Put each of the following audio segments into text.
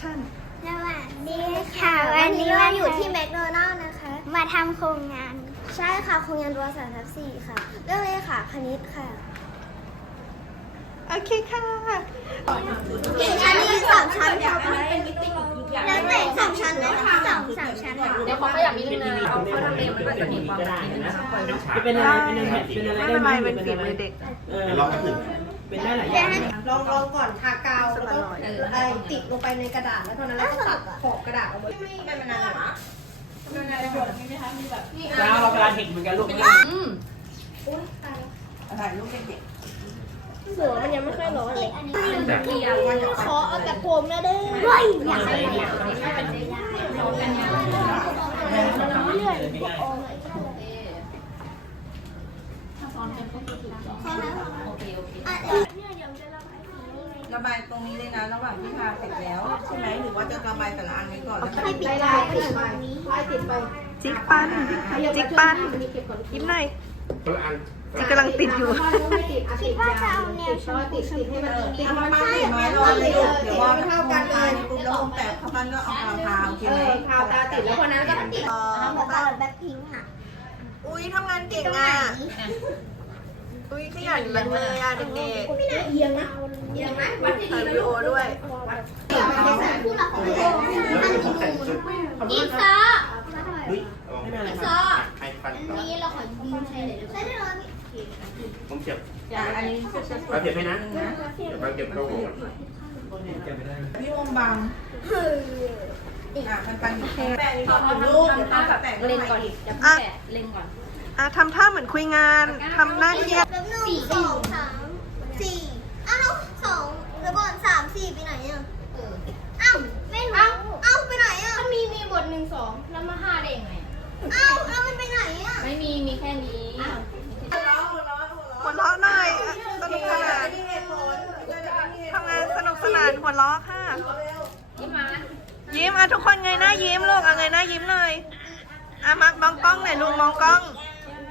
ชั่น สวัสดีค่ะ วันนี้เราอยู่ที่แมคโดนัลล์นะคะ มาทำโครงงาน ใช่ค่ะ โครงงานรัวสามทับสี่ค่ะ เรื่องเลยค่ะ คณิตค่ะ โอเคค่ะกี่ชั้นนี่สองชั้นค่ะแล้วแต่สองชั้นนะคะ สองสามชั้นค่ะเดี๋ยวเขาขยับนิดนึงนะเอาเขาทำเองมันก็จะเห็นความแบบนิดนึงนะจะเป็นอะไรเป็นอะไรเป็นอะไรไม่เป็นไรเป็นฝีมือเด็กเออลองกันถึงเป็นได้หลายอย่างลองลองก่อนทากาวแล้วก็อะไรติดลงไปในกระดาษแล้วตอนนั้นเราก็ตัดขอบกระดาษออกมาไม่ไม่มันนานหรอจ้าเรากระดาษเห็นเหมือนกันลูกอืมเสือมันยังไม่ค่อยร้อนเลยแบบขอเอาแต่ผมนะเด้อเฮ้ยอยากอะไรเนี่ยโอ เคโอเคอะเดี๋ยวระบายตรงนี้เลยนะระหว่างที่ทาเสร็จแล้วใช่ไหมหรือว่าจะระบายแต่ละอันไว้ก่อนแล้วให้ปิดลายไปถึงตรงนี้ลายติดไป จิกปั้น จิกปั้น ยิ้มหน่อยจิ กกำลังติดอยู่ คิดว่าจะเอาแนวชมพูติดชติมดให้พูมันติดทำมาปั้นติดไม้รอเลยลูกเดี๋ยวว่ามันเท่ากันเลยปุ๊บแล้วผมแตกเข้าปั้นก็เอากาวทาโอเคเอไหมอทาตาติดแล้วคนนั้นก็ติดทำแบบว่าแบ็คพิงค่ะ อุ้ยทำงานเก่งอะอุ้ยขยันจังเลยอะเด็กไม่น่าเอียงนะเอียงไหมวัดๆที่ถ่ายดีวิดีโอด้วยผู้หลักผู้ใหญ่อันนี้อีกซอเฮ้ยไม่เป็นไรครับใครฟันต่อนี่เราขอยืมใช้เลยใช้ได้เลย ผมเจ็บอย่าอันนี้จะจะเราเจ็บไหมนะเดี๋ยวเราเจ็บก็โหดพี่วงบังอะมันปันแปะนี่เขาก่อนทำลูกทำท่าแบบแปะเล็งก่อนอย่าเพิ่งแกะเล็งก่อนอะทำท่าเหมือนคุยงานทำหน้าเครียดแป๊บนึงสองสามสี่อ้าวสองเดี๋ยวก่อนสามสี่ไปไหนอะอ้าวไม่รู้อ้าวไปไหนอะมันมีมีบทหนึ่งสองแล้วมาห้าได้ยังไงอ้าวแล้วมันไปไหนอะไม่มีมีแค่นี้ หัวหัวเราะเราะหน่อยอะสนุกสนานนี่เหตุผลจะได้ไม่มีเหตุผลทำงานสนุกสนานหัวเราะค่ะยิ้มมายิ้มอะทุกคนเงยหน้ายิ้มลูกอะเงยหน้ายิ้มหน่อยอะมามองกล้องหน่อยลูกมองกล้อง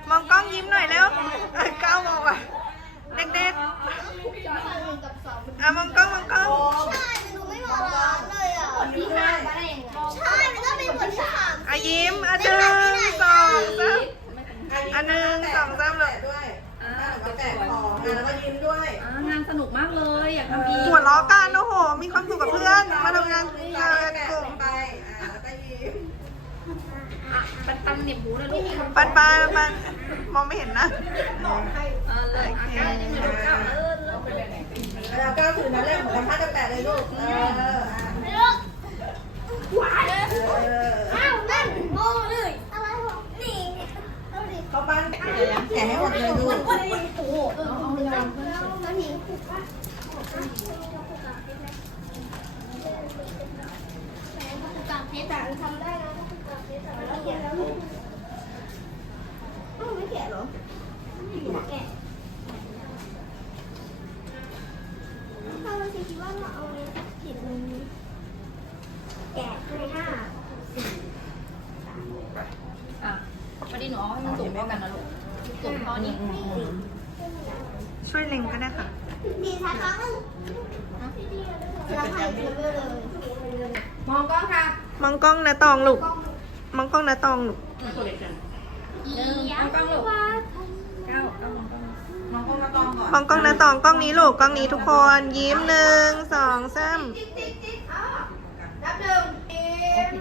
มองกล้องยิ้มหน่อยเร็วเอ้ยก้าวมองว่ะเด็กๆอะมองกล้องมองกล้องใช่แต่หนูไม่มองร้านเลยอะที่ห้ามาได้ยังไงใช่มันก็เป็นบทที่สามอะยิ้มอะหนึ่งสองสามอันหนึ่งสองสามเลย แตะด้วยอ่าแล้วแตะคออ่าแล้วก็ยิ้มด้วยอ่างานสนุกมากเลยอยากทำอีกหัวเราะกันโอ้โห มีความสุขกับเพื่อน มาทำงานตางานแตะกลุ่ลมงไปอ่าแล้วก็ยิ้มปันปันเหน็บหูเลยลูกปันปันปันมองไม่เห็นนะเออเลยอะก้าวจิ้มเลยลูกก้าวเออแล้วก็ถือนั้นเลยเหมือนทำท่าจะแตะเลยลูกเอออะลูกเอออ้าวนั่นมองเลยอะไรวะนี่เอาดิเข้าบ้านแกะให้หมดเลยลูกโแล้วนี่ผูกปะใส่กับกากเพชรแต่งทำได้นะไม่แกะเหรอไม่แกะเออฉันคิดว่าเราเอาเนื้อผิดมันแกะไปห้าสี่อะไปดิหนูเอาให้มันสูงเท่ากันนะลูกสูงเท่านี้ ช่วยเล็งก็ได้ค่ะดีสักครั้งหนึ่งแล้วให้เลเวลเลยมองกล้องค่ะมองกล้องนะตองลูก มองกล้องนะตองลูกหนึ่งมองกล้องลูกก้าวก้าวมองกล้องมองกล้องกระตองก่อนมองกล้องนะตองกล้องนี้ลูกกล้องนี้ทุกคน ยิ้มหนึ่งสองสามนับหนึ่งเอ็ม